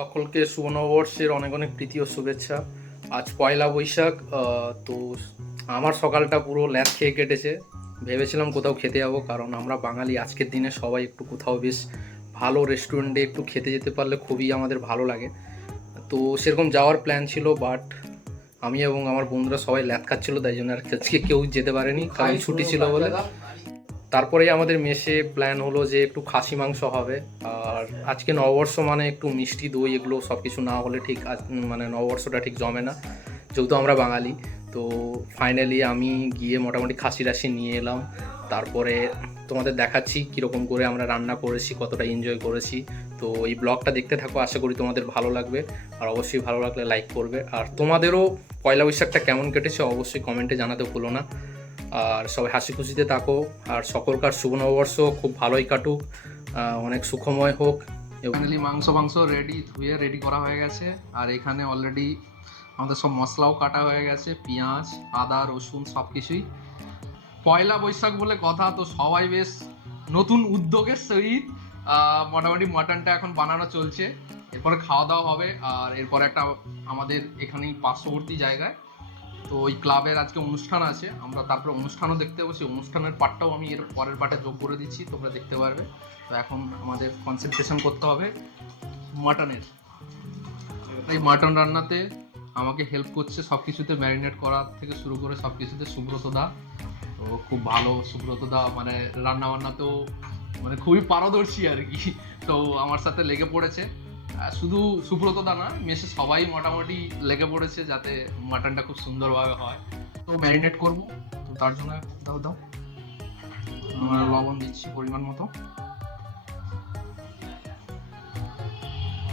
সকলকে শুভ নববর্ষের অনেক অনেক প্রীতি ও শুভেচ্ছা। আজ পয়লা বৈশাখ তো আমার সকালটা পুরো ল্যাদ খেয়ে কেটেছে। ভেবেছিলাম কোথাও খেতে যাব কারণ আমরা বাঙালি আজকের দিনে সবাই একটু কোথাও বেশ ভালো রেস্টুরেন্টে একটু খেতে যেতে পারলে খুবই আমাদের ভালো লাগে। তো সেরকম যাওয়ার প্ল্যান ছিল বাট আমি এবং আমার বন্ধুরা সবাই ল্যাদ খাচ্ছিল তাই জন্য আর আজকে কেউ যেতে পারেনি কারণ ছুটি ছিল বলে। তারপরেই আমাদের মেসে প্ল্যান হলো যে একটু খাসি মাংস হবে। আর আজকে নববর্ষ মানে একটু মিষ্টি, দই এগুলো সব কিছু না হলে ঠিক মানে নববর্ষটা ঠিক জমে না, যেহেতু আমরা বাঙালি। তো ফাইনালি আমি গিয়ে মোটামুটি খাসি রাশি নিয়ে এলাম। তারপরে তোমাদের দেখাচ্ছি কীরকম করে আমরা রান্না করেছি, কতটা এনজয় করেছি। তো এই ব্লগটা দেখতে থাকো, আশা করি তোমাদের ভালো লাগবে। আর অবশ্যই ভালো লাগলে লাইক করবে। আর তোমাদেরও পয়লা বৈশাখটা কেমন কেটেছে অবশ্যই কমেন্টে জানাতে ভুলো না। আর সবাই হাসি খুশিতে থাকো। আর সকলকার শুভ নববর্ষ, খুব ভালোই কাটুক অনেক সুখময় হোক। ফাইনালি মাংস মাংস রেডি ধুয়ে রেডি করা হয়ে গেছে। আর এখানে অলরেডি আমাদের সব মশলাও কাটা হয়ে গেছে। পেঁয়াজ, আদা, রসুন সব কিছুই পয়লা বৈশাখ বলে কথা, তো সবাই বেশ নতুন উদ্যোগের সহিত মোটামুটি মাটনটা এখন বানানো চলছে। এরপরে খাওয়া দাওয়া হবে, আর এরপরে একটা আমাদের এখানেই পার্শ্ববর্তী জায়গায় তো ওই ক্লাবের আজকে অনুষ্ঠান আছে, আমরা তারপরে অনুষ্ঠানও দেখতে পাবো সেই অনুষ্ঠানের পার্টটাও আমি এর পরের পার্টে যোগ করে দিচ্ছি, তোমরা দেখতে পারবে। তো এখন আমাদের কনসেন্ট্রেশন করতে হবে মাটনের। এই মাটন রান্নাতে আমাকে হেল্প করছে সব কিছুতে ম্যারিনেট করা থেকে শুরু করে সব কিছুতে সুব্রত দা। তো খুব ভালো সুব্রত দা মানে রান্না বান্নাতেও মানে খুবই পারদর্শী আর কি। তো আমার সাথে লেগে পড়েছে। শুধু সুব্রত দা না মেসে সবাই মোটামুটি লেগে পড়েছে যাতে মাটনটা খুব সুন্দরভাবে হয়। তো ম্যারিনেট করব, তো তার জন্য দাও দাও। লবণ দিচ্ছি পরিমাণ মতো।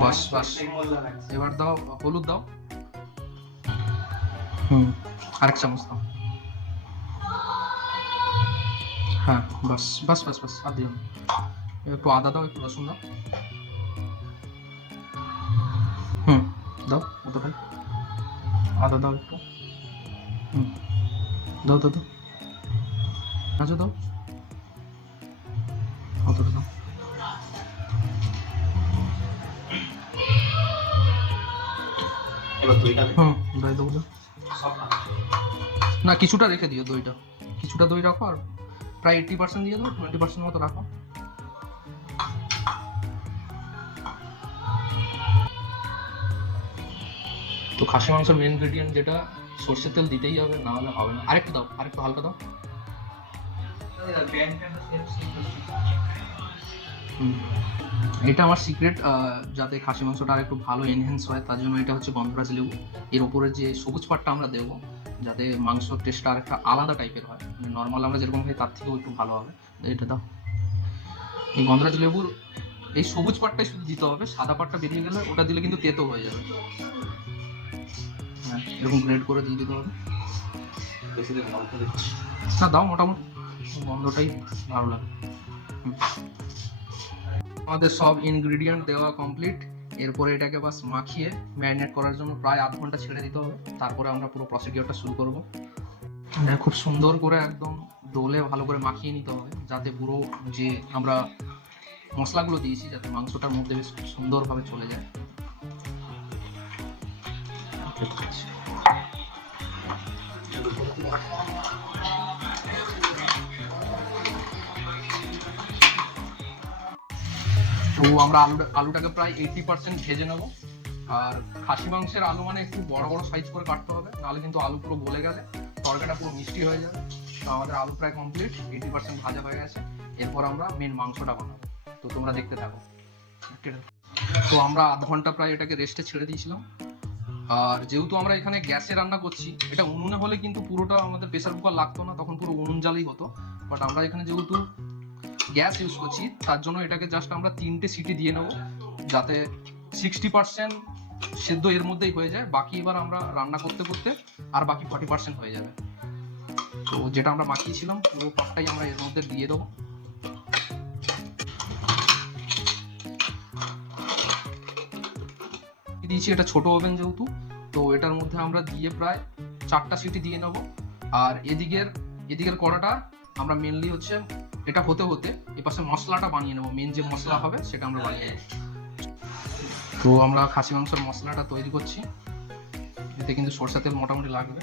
বাস বাস। এবার দাও, হলুদ দাও। হুম, আরেক চামচ দাও। হ্যাঁ বাস বাস বাস বাস, আর দিও একটু আদা দাও, একটু রসুন দাও। দাও অতটাই আদা দাও একটু। হুম। দাও দাও দাও। আচ্ছা দাও। অতটা দাও। হুম দই দেবো। না কিছুটা রেখে দিও দইটা। কিছুটা দই রাখো আর প্রায় এইটটি পার্সেন্ট দিয়ে দাও টোয়েন্টি পার্সেন্ট মতো রাখো। তো খাসি মাংসের মেন ইনগ্রেডিয়েন্ট যেটা, সর্ষের তেল দিতেই হবে, না হলে হবে না। আরেকটু দাও, আরেকটু হালকা দাও। এটা আমার সিক্রেট যাতে খাসি মাংসটা আর একটু ভালো এনহ্যান্স হয়, তার জন্য এটা হচ্ছে গন্ধরাজ লেবু। এর উপরে যে সবুজ পাটটা আমরা দেবো, যাতে মাংসর টেস্টটা আর একটা আলাদা টাইপের হয়। মানে নর্মাল আমরা যেরকম খাই, তার থেকেও একটু ভালো হবে। এটা দাও। এই গন্ধরাজ লেবুর, এই সবুজ পাটটাই শুধু দিতে হবে, সাদা পাটটা বেরিয়ে গেলে ওটা দিলে কিন্তু তেতো হয়ে যাবে। হ্যাঁ এরকম গ্রেড করে দিয়ে দিতে হবে। বেশি। না দাও মোটামুটি। গন্ধটাই ভালো লাগে। আমাদের সব ইনগ্রিডিয়েন্ট দেওয়া কমপ্লিট এরপরে এটাকে বাস মাখিয়ে ম্যারিনেট করার জন্য প্রায় আধ ঘণ্টা ছেড়ে দিতে হবে। তারপরে আমরা পুরো প্রসিডিওরটা শুরু করব। এটা খুব সুন্দর করে একদম ডোলে ভালো করে মাখিয়ে নিতে হবে যাতে পুরো যে আমরা মশলাগুলো দিয়েছি যাতে মাংসটার মধ্যে বেশ খুব সুন্দরভাবে চলে যায়। তো আমরা আলু আলুটাকে প্রায় এইটি পার্সেন্ট ভেজে নেব। আর খাসি মাংসের আলু মানে একটু বড় বড় সাইজ করে কাটতে হবে, নাহলে কিন্তু আলু পুরো গলে গেলে তরকারিটা পুরো মিষ্টি হয়ে যাবে। তো আমাদের আলু প্রায় কমপ্লিট এইটি পার্সেন্ট ভাজা হয়ে গেছে। এরপর আমরা মেন মাংসটা বানাবো। তো তোমরা দেখতে থাকো। তো আমরা আধ ঘণ্টা প্রায় এটাকে রেস্টে ছেড়ে দিয়েছিলাম। আর যেহেতু আমরা এখানে গ্যাসে রান্না করছি, এটা উনুনে হলে কিন্তু পুরোটা আমাদের প্রেসার কুকার লাগতো না, তখন পুরো উনুন জ্বালাই হতো। বাট আমরা এখানে যেহেতু গ্যাস ইউজ করছি, তার জন্য এটাকে জাস্ট আমরা তিনটে সিটি দিয়ে নেব, যাতে সিক্সটি পার্সেন্ট সেদ্ধ এর মধ্যেই হয়ে যায়, বাকি এবার আমরা রান্না করতে করতে আর বাকি ফর্টি পার্সেন্ট হয়ে যাবে। তো যেটা আমরা মাখিয়েছিলাম পুরো পাকটাই আমরা এর মধ্যে দিয়ে দেবো। দিয়েছি এটা ছোট ওভেন যেহেতু তো এটার মধ্যে আমরা দিয়ে প্রায় চারটা সিটি দিয়ে নেব। আর এদিকের এদিকের কড়াটা আমরা মেনলি হচ্ছে এটা হতে হতে এপাশে মশলাটা বানিয়ে নেব। মেন যে মশলা হবে সেটা আমরা বানিয়ে নেব। তো আমরা খাসি মাংসের মশলাটা তৈরি করছি। এতে কিন্তু সরষের তেল মোটামুটি লাগবে।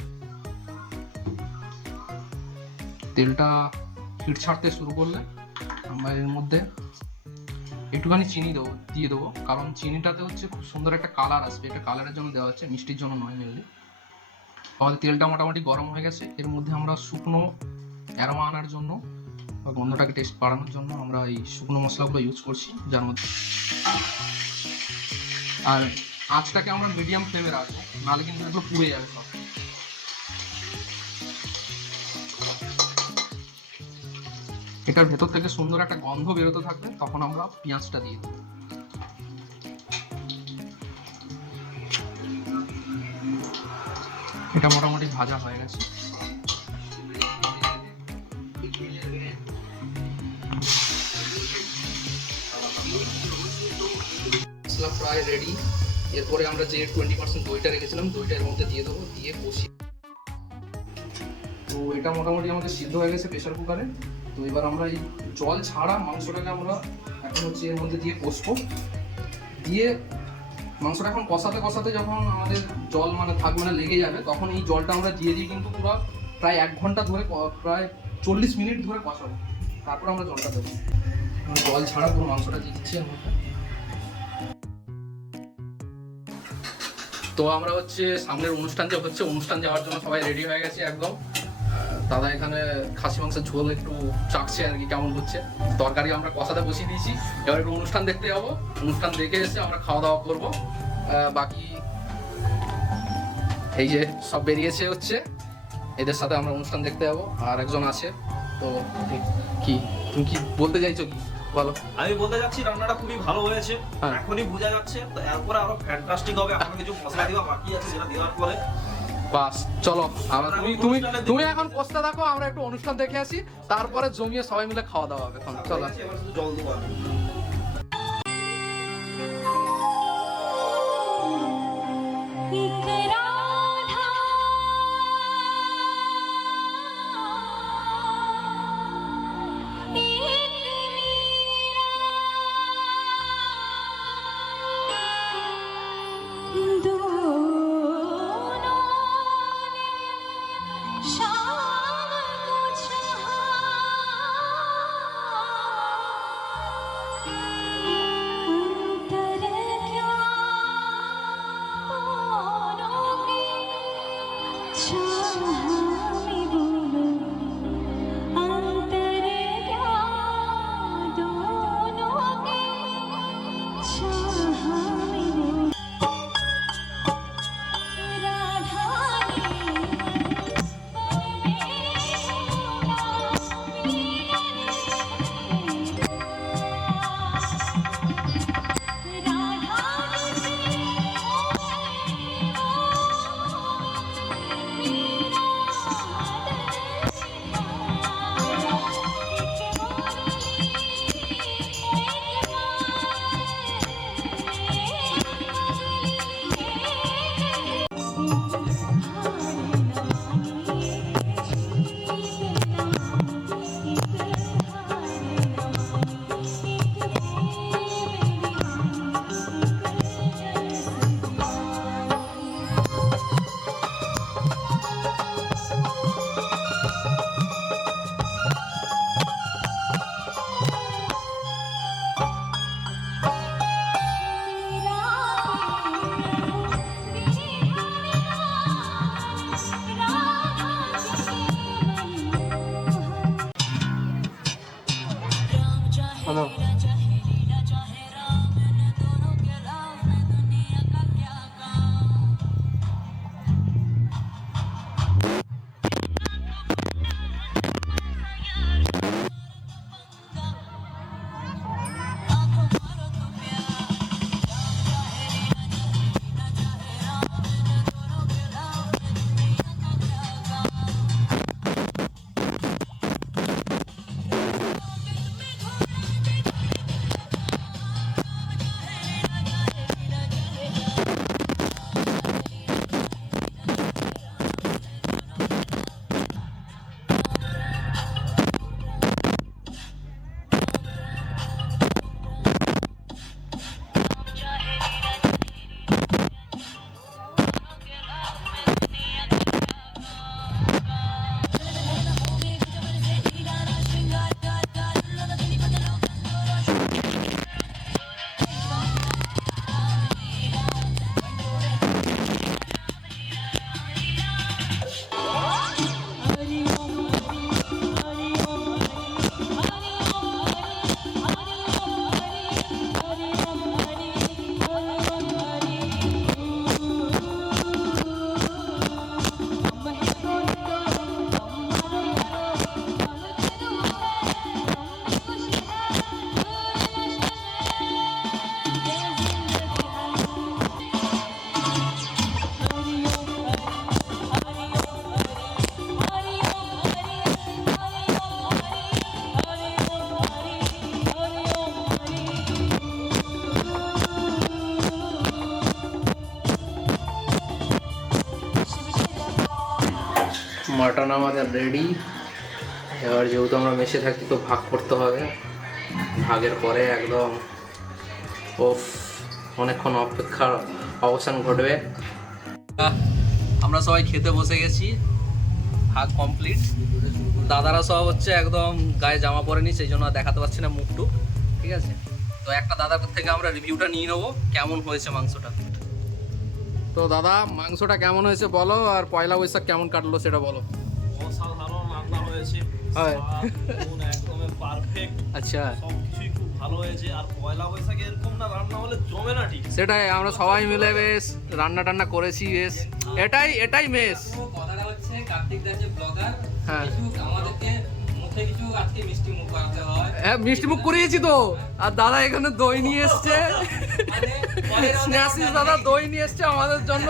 তেলটা হিট ছাড়তে শুরু করলে আমরা এর মধ্যে একটুখানি চিনি দেবো, দিয়ে দেবো। কারণ চিনিটাতে হচ্ছে খুব সুন্দর একটা কালার আসবে। এটা কালারের জন্য দেওয়া হচ্ছে, মিষ্টির জন্য নয় মেনলি আমাদের তেলটা মোটামুটি গরম হয়ে গেছে। এর মধ্যে আমরা শুকনো অ্যারোমা আনার জন্য বা গন্ধটাকে টেস্ট বাড়ানোর জন্য আমরা এই শুকনো মশলাগুলো ইউজ করছি, যার মধ্যে আর আঁচটাকে আমরা মিডিয়াম ফ্লেমে রাখব, নাহলে কিন্তু এগুলো পুড়ে যাবে সব। এটার ভেতর থেকে সুন্দর একটা গন্ধ বেরোতে থাকবে তখন আমরা পেঁয়াজটা দিয়ে দেবো। এটা মোটামুটি ভাজা হয়ে গেছে। মশলা প্রায় রেডি এরপরে আমরা যে টোয়েন্টি পার্সেন্ট দইটা রেখেছিলাম, দইটা এর মধ্যে দিয়ে দেবো, দিয়ে বসিয়ে তো এটা মোটামুটি আমাদের সিদ্ধ হয়ে গেছে প্রেশার কুকারে তো এবার আমরা এই জল ছাড়া মাংসটাকে আমরা এখন হচ্ছে এর মধ্যে দিয়ে কষবো। দিয়ে মাংসটা এখন কষাতে কষাতে যখন আমাদের জল মানে থাকবে না লেগে যাবে, তখন এই জলটা আমরা দিয়ে দিয়ে কিন্তু পুরো প্রায় এক ঘণ্টা ধরে প্রায় চল্লিশ মিনিট ধরে কষাবো। তারপর আমরা জলটা দেবো। জল ছাড়া পুরো মাংসটা দিয়ে দিচ্ছি এর মধ্যে। তো আমরা হচ্ছে সামনের অনুষ্ঠান যে হচ্ছে, অনুষ্ঠান যাওয়ার জন্য সবাই রেডি হয়ে গেছে একদম। দাদা এখানে খাসি মাংসের ঝোল একটু চাকছে আর কি কেমন হচ্ছে? তরকারি আমরা কষাতে বসিয়ে দিয়েছি। এবার একটু অনুষ্ঠান দেখতে যাব। অনুষ্ঠান দেখে এসে আমরা খাওয়া দাওয়া করব। বাকি এই যে সব বেরিয়েছে হচ্ছে। এদের সাথে আমরা অনুষ্ঠান দেখতে যাব। আর একজন আছে তো কি তুমি কি বলতে চাইছো কি? বলো। আমি বলতে যাচ্ছি রান্নাটা খুবই ভালো হয়েছে। হ্যাঁ। এখনই বোঝা যাচ্ছে তো এরপরে আরও ফ্যান্টাস্টিক হবে। এখনও কিছু মশলা দেওয়া বাকি আছে যেটা দেওয়ার পরে। বাস চলো আমরা তুমি তুমি তুমি এখন কষ্ট দেখো আমরা একটু অনুষ্ঠান দেখে আসি তারপরে জমিয়ে সবাই মিলে খাওয়া দাওয়া হবে চলো। জল মাটন আমাদের রেডি এবার যেহেতু আমরা মেশে থাকি, তো ভাগ করতে হবে। ভাগের পরে একদম ওফ অনেকক্ষণ অপেক্ষার অবসান ঘটবে। আমরা সবাই খেতে বসে গেছি। ভাগ কমপ্লিট দাদারা সব হচ্ছে একদম গায়ে জামা পরেনি সেই জন্য দেখাতে পারছি না মুখটুক। ঠিক আছে? তো একটা দাদার থেকে আমরা রিভিউটা নিয়ে নেব, কেমন হয়েছে মাংসটা। তো দাদা মাংসটা কেমন হয়েছে বলো আর পয়লা বৈশাখ কেমন কাটলো সেটা বলো। অসাধারণ রান্না হয়েছে হয়। একদম পারফেক্ট আচ্ছা। সবকিছুই খুব ভালো হয়েছে আর পয়লা বৈশাখে এরকম না রান্না হলে জমে না ঠিক। সেটাই আমরা সবাই মিলে বেশ রান্না টান্না করেছি বেশ। এটাই এটাই মেস। কথাটা হচ্ছে কার্তিক দাস যে ব্লগার। হ্যাঁ। আমাদেরকে মুখে কিছু আজকে মিষ্টি মুখ বানাতে হয়? হ্যাঁ মিষ্টি মুখ করিয়েছি তো। আর দাদা এখানে দই নিয়ে এসছে। মানে স্নেহাশিস দাদা দই নিয়ে এসছে আমাদের জন্য।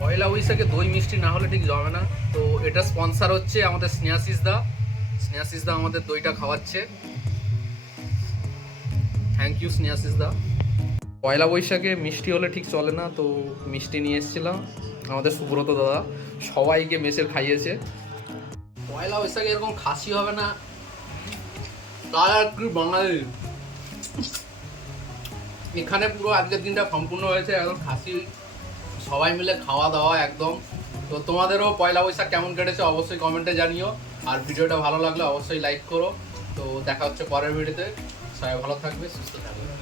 পয়লা বৈশাখে দই মিষ্টি না হলে ঠিক জমে না। তো এটা স্পন্সর হচ্ছে আমাদের স্নেহাশিস দা। স্নেহাশিস দা আমাদের দইটা খাওয়াচ্ছে। থ্যাংক ইউ স্নেহাশিস দা। পয়লা বৈশাখে মিষ্টি হলে ঠিক চলে না তো মিষ্টি নিয়ে এসেছিলাম। আমাদের সুব্রত দাদা সবাইকে মেসের খাইয়েছে। পয়লা বৈশাখে এরকম খাসি হবে না। তার আর বাঙালি। এখানে পুরো আজকের দিনটা সম্পূর্ণ হয়েছে একদম খাসি সবাই মিলে খাওয়া দাওয়া একদম। তো তোমাদেরও পয়লা বৈশাখ কেমন কেটেছে অবশ্যই কমেন্টে জানিও। আর ভিডিওটা ভালো লাগলে অবশ্যই লাইক করো। তো দেখা হচ্ছে পরের ভিডিওতে সবাই ভালো থাকবে, সুস্থ থাকবে।